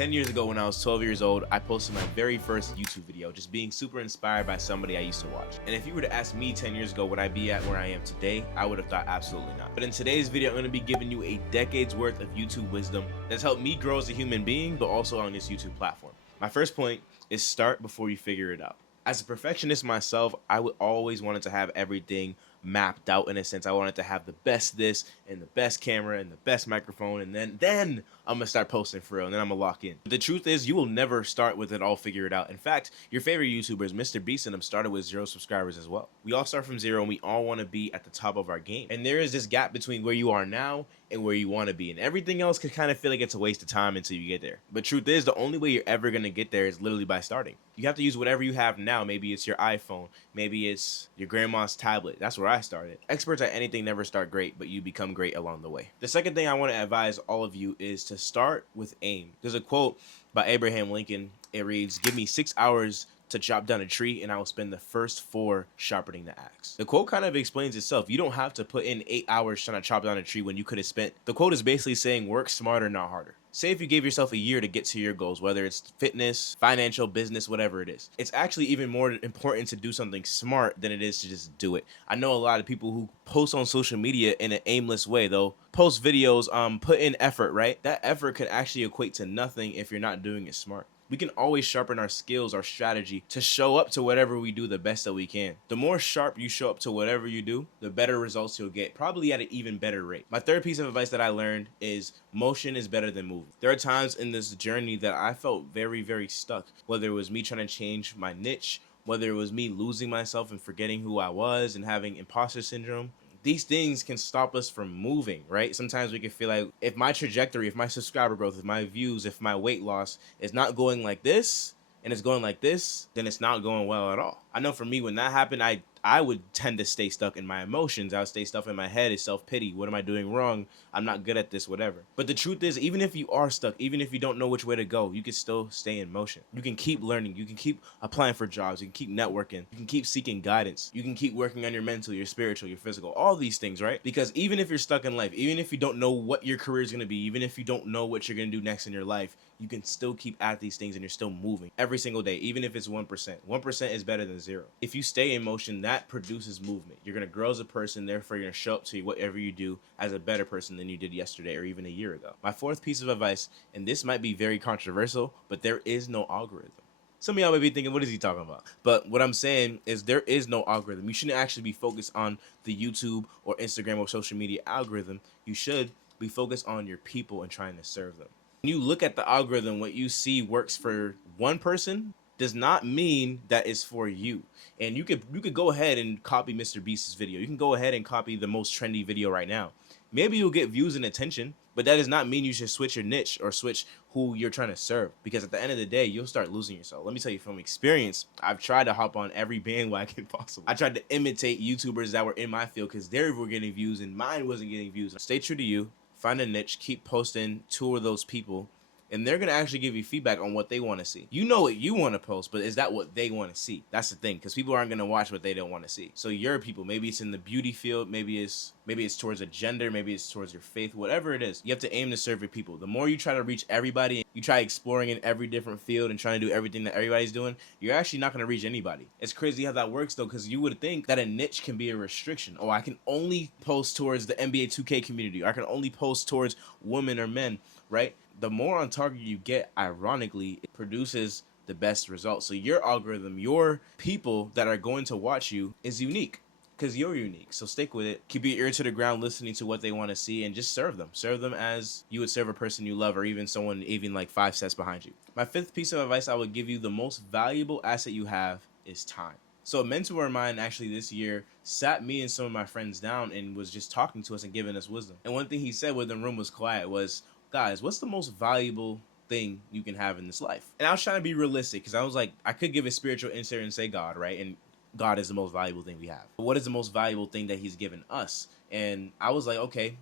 10 years ago when I was 12 years old, I posted my very first YouTube video, just being super inspired by somebody I used to watch. And if you were to ask me 10 years ago would I be at where I am today, I would have thought absolutely not. But in today's video, I'm going to be giving you a decade's worth of YouTube wisdom that's helped me grow as a human being, but also on this YouTube platform. My first point is start before you figure it out. As a perfectionist myself, I would always wanted to have everything mapped out in a sense. I wanted to have the best this and the best camera and the best microphone, and then I'm gonna start posting for real, and then I'm gonna lock in. But the truth is, you will never start with it all figured out. In fact, your favorite YouTubers, Mr. Beast and them, started with 0 subscribers as well. We all start from 0 and we all want to be at the top of our game. And there is this gap between where you are now and where you want to be, and everything else can kind of feel like it's a waste of time until you get there. But truth is, the only way you're ever gonna get there is literally by starting. You have to use whatever you have now. Maybe it's your iPhone, maybe it's your grandma's tablet. That's where I started. Experts at anything never start great, but you become great along the way. The second thing I want to advise all of you is to start with aim. There's a quote by Abraham Lincoln. It reads, "Give me 6 hours to chop down a tree and I will spend the first 4 sharpening the axe." The quote kind of explains itself. You don't have to put in 8 hours trying to chop down a tree when you could have spent. The quote is basically saying work smarter, not harder. Say if you gave yourself a year to get to your goals, whether it's fitness, financial, business, whatever it is. It's actually even more important to do something smart than it is to just do it. I know a lot of people who post on social media in an aimless way, though. Post videos, put in effort, right? That effort could actually equate to nothing if you're not doing it smart. We can always sharpen our skills, our strategy to show up to whatever we do the best that we can. The more sharp you show up to whatever you do, the better results you'll get, probably at an even better rate. My third piece of advice that I learned is motion is better than movement. There are times in this journey that I felt very, very stuck, whether it was me trying to change my niche, whether it was me losing myself and forgetting who I was and having imposter syndrome. These things can stop us from moving, right? Sometimes we can feel like if my trajectory, if my subscriber growth, if my views, if my weight loss is not going like this and it's going like this, then it's not going well at all. I know for me, when that happened, I would tend to stay stuck in my emotions. I would stay stuck in my head. It's self-pity. What am I doing wrong? I'm not good at this, whatever. But the truth is, even if you are stuck, even if you don't know which way to go, you can still stay in motion. You can keep learning. You can keep applying for jobs. You can keep networking. You can keep seeking guidance. You can keep working on your mental, your spiritual, your physical, all these things, right? Because even if you're stuck in life, even if you don't know what your career is going to be, even if you don't know what you're going to do next in your life, you can still keep at these things and you're still moving every single day, even if it's 1%. 1% is better than 0. If you stay in motion, that produces movement. You're going to grow as a person, therefore you're going to show up to whatever you do as a better person than you did yesterday or even a year ago. My fourth piece of advice, and this might be very controversial, but there is no algorithm. Some of y'all may be thinking, what is he talking about? But what I'm saying is there is no algorithm. You shouldn't actually be focused on the YouTube or Instagram or social media algorithm. You should be focused on your people and trying to serve them. When you look at the algorithm, what you see works for one person does not mean that it's for you. And you could go ahead and copy Mr. Beast's video. You can go ahead and copy the most trendy video right now. Maybe you'll get views and attention, but that does not mean you should switch your niche or switch who you're trying to serve, because at the end of the day, you'll start losing yourself. Let me tell you from experience, I've tried to hop on every bandwagon possible. I tried to imitate YouTubers that were in my field because they were getting views and mine wasn't getting views. Stay true to you. Find a niche, keep posting to those people, and they're going to actually give you feedback on what they want to see. You know what you want to post, but is that what they want to see? That's the thing, because people aren't going to watch what they don't want to see. So your people, maybe it's in the beauty field, maybe it's towards a gender, maybe it's towards your faith, whatever it is, you have to aim to serve your people. The more you try to reach everybody, you try exploring in every different field and trying to do everything that everybody's doing, you're actually not going to reach anybody. It's crazy how that works though, because you would think that a niche can be a restriction. Oh, I can only post towards the NBA 2K community, or I can only post towards women or men, right? The more on target you get, ironically, it produces the best results. So your algorithm, your people that are going to watch you is unique because you're unique. So stick with it. Keep your ear to the ground listening to what they want to see and just serve them. Serve them as you would serve a person you love, or even someone even like 5 steps behind you. My fifth piece of advice I would give you, the most valuable asset you have is time. So a mentor of mine actually this year sat me and some of my friends down and was just talking to us and giving us wisdom. And one thing he said when the room was quiet was, guys, what's the most valuable thing you can have in this life? And I was trying to be realistic because I was like, I could give a spiritual answer and say God, right? And God is the most valuable thing we have. But what is the most valuable thing that he's given us? And I was like, okay,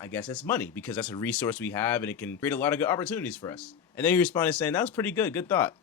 I guess it's money, because that's a resource we have and it can create a lot of good opportunities for us. And then he responded saying, that was pretty good. Good thought.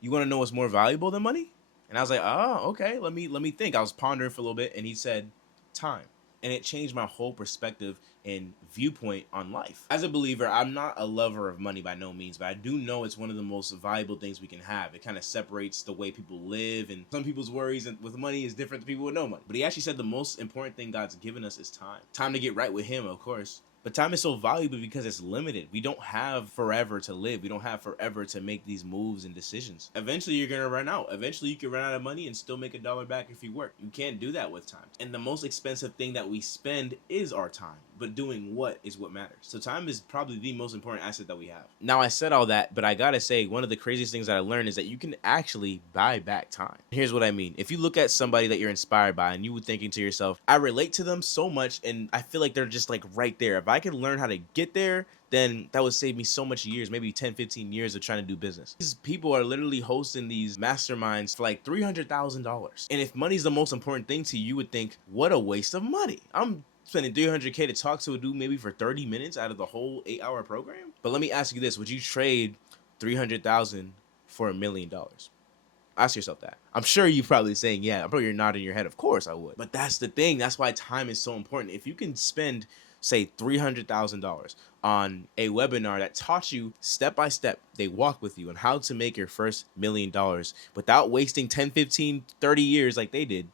You want to know what's more valuable than money? And I was like, oh, okay, let me think. I was pondering for a little bit and he said, time. And it changed my whole perspective and viewpoint on life. As a believer, I'm not a lover of money by no means, but I do know it's one of the most valuable things we can have. It kind of separates the way people live, and some people's worries with money is different than people with no money. But he actually said the most important thing God's given us is time. Time to get right with him, of course. But time is so valuable because it's limited. We don't have forever to live. We don't have forever to make these moves and decisions. Eventually, you're going to run out. Eventually, you can run out of money and still make $1 back if you work. You can't do that with time. And the most expensive thing that we spend is our time. But doing what is what matters. So time is probably the most important asset that we have. Now, I said all that, but I gotta say, one of the craziest things that I learned is that you can actually buy back time. Here's what I mean. If you look at somebody that you're inspired by and you were thinking to yourself, I relate to them so much and I feel like they're just like right there. If I could learn how to get there, then that would save me so much years, maybe 10, 15 years of trying to do business. These people are literally hosting these masterminds for like $300,000. And if money's the most important thing to you, you would think, what a waste of money. I'm spending $300K to talk to a dude maybe for 30 minutes out of the whole 8-hour program. But let me ask you this. Would you trade $300,000 for $1 million? Ask yourself that. I'm sure you're probably saying, yeah, I'm probably you're nodding your head. Of course I would. But that's the thing. That's why time is so important. If you can spend, say, $300,000 on a webinar that taught you step by step, they walk with you on how to make your first $1 million without wasting 10, 15, 30 years like they did,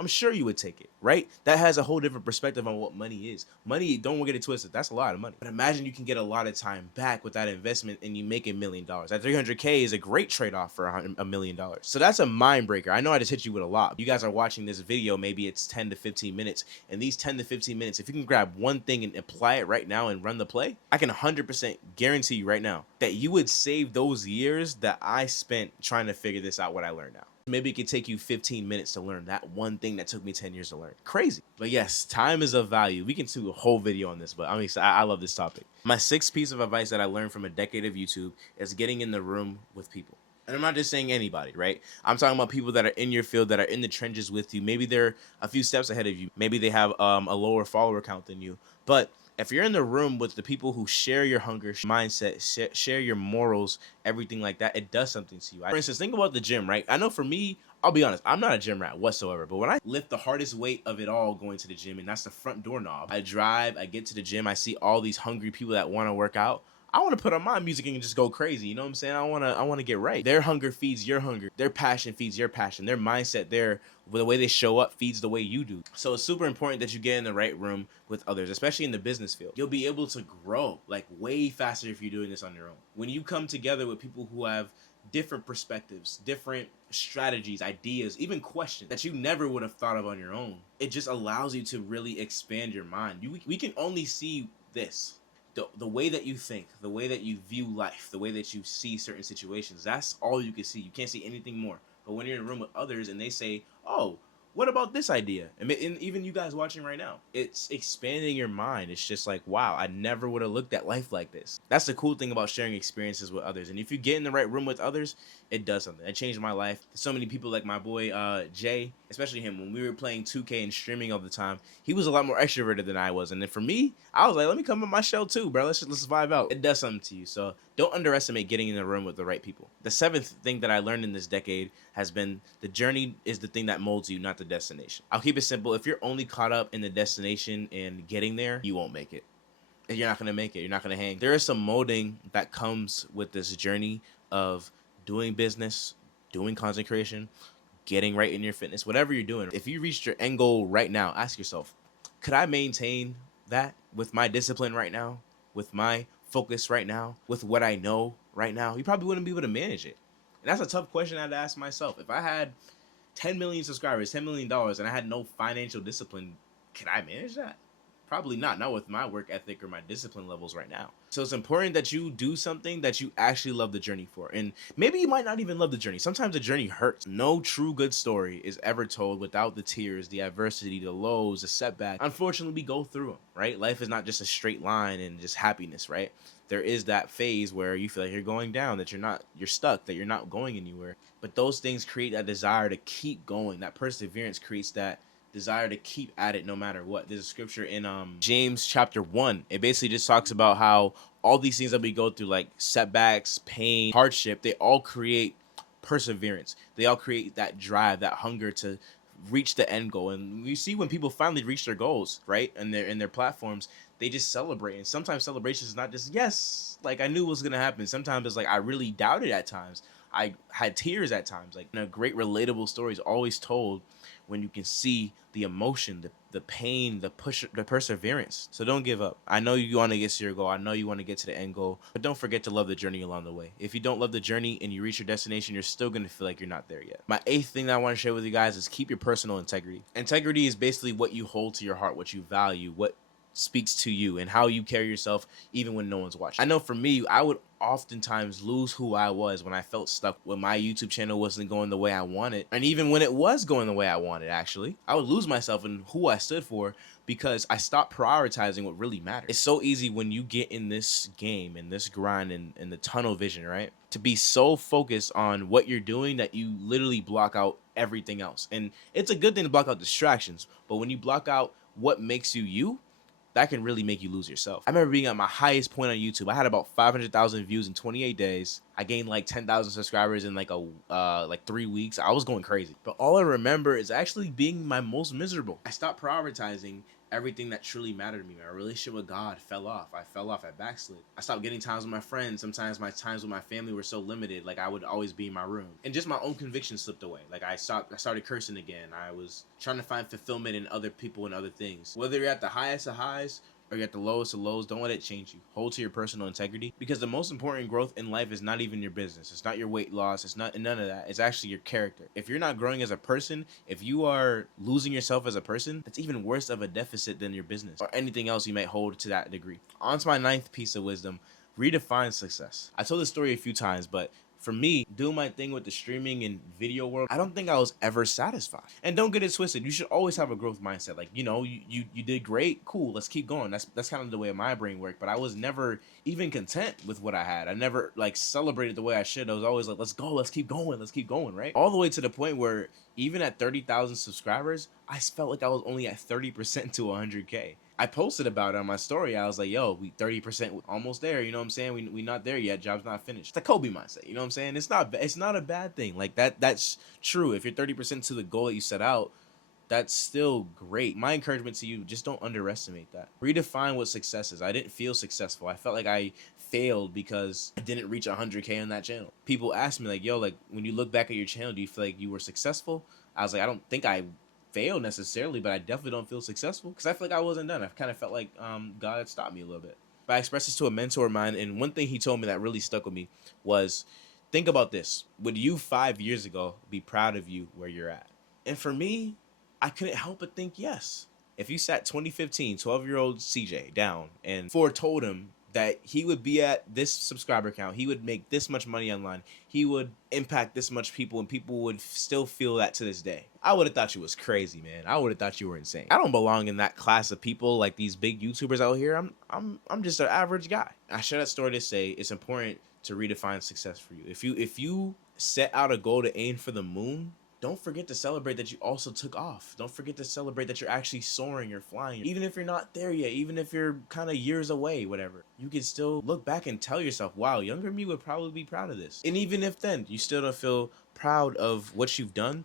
I'm sure you would take it, right? That has a whole different perspective on what money is. Money, don't get it twisted, that's a lot of money. But imagine you can get a lot of time back with that investment and you make $1 million. That $300K is a great trade-off for $1 million. So that's a mind breaker. I know I just hit you with a lot. You guys are watching this video, maybe it's 10 to 15 minutes. And these 10 to 15 minutes, if you can grab one thing and apply it right now and run the play, I can 100% guarantee you right now that you would save those years that I spent trying to figure this out, what I learned now. Maybe it could take you 15 minutes to learn that one thing that took me 10 years to learn. Crazy. But yes, time is of value. We can do a whole video on this, but I love this topic. My sixth piece of advice that I learned from a decade of YouTube is getting in the room with people. And I'm not just saying anybody, right? I'm talking about people that are in your field, that are in the trenches with you. Maybe they're a few steps ahead of you. Maybe they have a lower follower count than you. But if you're in the room with the people who share your hunger, mindset, share your morals, everything like that, it does something to you. For instance, think about the gym, right? I know for me, I'll be honest, I'm not a gym rat whatsoever, but when I lift the hardest weight of it all going to the gym, and that's the front doorknob, I drive, I get to the gym, I see all these hungry people that want to work out. I want to put on my music and just go crazy. You know what I'm saying? I want to get right. Their hunger feeds your hunger. Their passion feeds your passion. Their mindset, the way they show up feeds the way you do. So it's super important that you get in the right room with others, especially in the business field. You'll be able to grow like way faster if you're doing this on your own. When you come together with people who have different perspectives, different strategies, ideas, even questions that you never would have thought of on your own, it just allows you to really expand your mind. We can only see this. The way that you think, the way that you view life, the way that you see certain situations, that's all you can see. You can't see anything more. But when you're in a room with others and they say, oh, what about this idea? And even you guys watching right now, it's expanding your mind. It's just like, wow, I never would have looked at life like this. That's the cool thing about sharing experiences with others. And if you get in the right room with others, it does something. It changed my life. So many people like my boy Jay, especially him, when we were playing 2K and streaming all the time, he was a lot more extroverted than I was. And then for me, I was like, let me come in my shell too, bro. Let's vibe out. It does something to you. So don't underestimate getting in the room with the right people. The seventh thing that I learned in this decade has been the journey is the thing that molds you, not the destination. I'll keep it simple. If you're only caught up in the destination and getting there, you won't make it. You're not going to make it. You're not going to hang. There is some molding that comes with this journey of doing business, doing content creation, getting right in your fitness, whatever you're doing. If you reached your end goal right now, ask yourself, could I maintain that with my discipline right now, with my focus right now, with what I know right now? You probably wouldn't be able to manage it. And that's a tough question I had to ask myself. If I had 10 million subscribers, $10 million, and I had no financial discipline, could I manage that? Probably not with my work ethic or my discipline levels right now. So it's important that you do something that you actually love the journey for. And maybe you might not even love the journey. Sometimes the journey hurts. No true good story is ever told without the tears, the adversity, the lows, the setback. Unfortunately, we go through them, right? Life is not just a straight line and just happiness, right? There is that phase where you feel like you're going down, that you're stuck, that you're not going anywhere. But those things create that desire to keep going. That perseverance creates that desire to keep at it no matter what. There's a scripture in James chapter 1. It basically just talks about how all these things that we go through, like setbacks, pain, hardship, they all create perseverance. They all create that drive, that hunger to reach the end goal. And you see when people finally reach their goals, right, and their platforms, they just celebrate. And sometimes celebration is not just yes, like I knew it was gonna happen. Sometimes it's like I really doubted at times. I had tears at times. Like, you know, great relatable stories always told when you can see the emotion, the pain, the perseverance. So don't give up. I know you want to get to your goal. I know you want to get to the end goal, but don't forget to love the journey along the way. If you don't love the journey and you reach your destination, you're still going to feel like you're not there yet. My 8th thing that I want to share with you guys is keep your personal integrity. Integrity is basically what you hold to your heart, what you value, what speaks to you, and how you carry yourself even when no one's watching. I know for me, I would oftentimes lose who I was when I felt stuck, when my YouTube channel wasn't going the way I wanted, and even when it was going the way I wanted. Actually, I would lose myself in who I stood for because I stopped prioritizing what really mattered. It's so easy when you get in this game, in this grind, in the tunnel vision, right, to be so focused on what you're doing that you literally block out everything else. And it's a good thing to block out distractions, but when you block out what makes you you, that can really make you lose yourself. I remember being at my highest point on YouTube. I had about 500,000 views in 28 days. I gained like 10,000 subscribers in like 3 weeks. I was going crazy. But all I remember is actually being my most miserable. I stopped prioritizing everything that truly mattered to me. My relationship with God fell off. I backslid. I stopped getting times with my friends. Sometimes my times with my family were so limited. Like, I would always be in my room. And just my own convictions slipped away. Like, I started cursing again. I was trying to find fulfillment in other people and other things. Whether you're at the highest of highs or you're at the lowest of lows, don't let it change you. Hold to your personal integrity, because the most important growth in life is not even your business. It's not your weight loss. It's not none of that. It's actually your character. If you're not growing as a person, if you are losing yourself as a person, that's even worse of a deficit than your business or anything else you might hold to that degree. On to my 9th piece of wisdom: redefine success. I told this story a few times, but for me, doing my thing with the streaming and video world, I don't think I was ever satisfied. And don't get it twisted. You should always have a growth mindset. Like, you know, you did great. Cool. Let's keep going. That's kind of the way my brain worked. But I was never even content with what I had. I never like celebrated the way I should. I was always like, let's go. Let's keep going. Let's keep going. Right. All the way to the point where even at 30,000 subscribers, I felt like I was only at 30% to 100K. I posted about it on my story. I was like, yo, we 30% almost there. You know what I'm saying? We not there yet. Job's not finished. The Kobe mindset. You know what I'm saying? It's not a bad thing. Like that's true. If you're 30% to the goal that you set out, that's still great. My encouragement to you, just don't underestimate that. Redefine what success is. I didn't feel successful. I felt like I failed because I didn't reach 100K on that channel. People ask me like, yo, like when you look back at your channel, do you feel like you were successful? I was like, I don't think I fail necessarily, but I definitely don't feel successful because I feel like I wasn't done. I kind of felt like God had stopped me a little bit. But I expressed this to a mentor of mine, and one thing he told me that really stuck with me was, think about this. Would you 5 years ago be proud of you where you're at? And for me, I couldn't help but think yes. If you sat 2015, 12-year-old CJ down and foretold him that he would be at this subscriber count, he would make this much money online, he would impact this much people, and people would still feel that to this day, I would have thought you was crazy, man. I would have thought you were insane. I don't belong in that class of people like these big YouTubers out here. I'm just an average guy. I share that story to say it's important to redefine success for you. If you set out a goal to aim for the moon, don't forget to celebrate that you also took off. Don't forget to celebrate that you're actually soaring, you're flying. Even if you're not there yet, even if you're kind of years away, whatever, you can still look back and tell yourself, wow, younger me would probably be proud of this. And even if then you still don't feel proud of what you've done,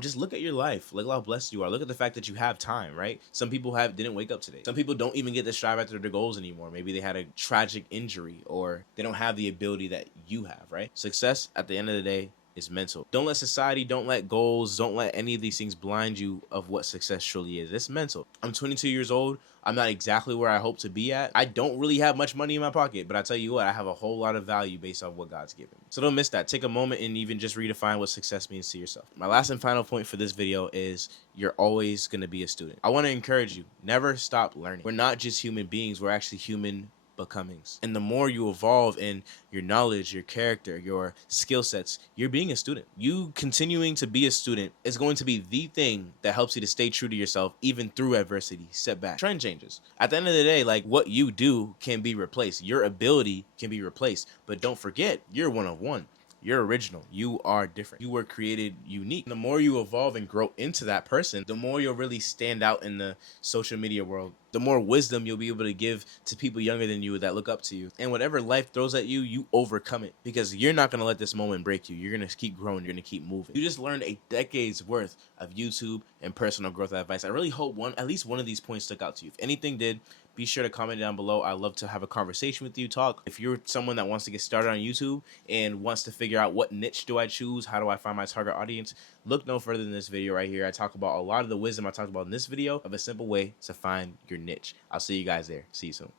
just look at your life. Look how blessed you are. Look at the fact that you have time, right? Some people didn't wake up today. Some people don't even get to strive after their goals anymore. Maybe they had a tragic injury, or they don't have the ability that you have, right? Success at the end of the day is mental. Don't let society, don't let goals, don't let any of these things blind you of what success truly is. It's mental. I'm 22 years old. I'm not exactly where I hope to be at. I don't really have much money in my pocket, but I tell you what, I have a whole lot of value based on what God's given me. So don't miss that. Take a moment and even just redefine what success means to yourself. My last and final point for this video is you're always going to be a student. I want to encourage you, never stop learning. We're not just human beings. We're actually human becomings. And the more you evolve in your knowledge, your character, your skill sets, you're being a student. You continuing to be a student is going to be the thing that helps you to stay true to yourself, even through adversity, setback, trend changes. At the end of the day, like, what you do can be replaced. Your ability can be replaced, but don't forget, you're one of one. You're original. You are different. You were created unique. The more you evolve and grow into that person, the more you'll really stand out in the social media world. The more wisdom you'll be able to give to people younger than you that look up to you. And whatever life throws at you, you overcome it, because you're not going to let this moment break you. You're going to keep growing. You're going to keep moving. You just learned a decade's worth of YouTube and personal growth advice. I really hope at least one of these points stuck out to you. If anything did, be sure to comment down below. I'd love to have a conversation with you, talk. If you're someone that wants to get started on YouTube and wants to figure out what niche do I choose, how do I find my target audience, look no further than this video right here. I talk about a lot of the wisdom I talked about in this video of a simple way to find your niche. I'll see you guys there. See you soon.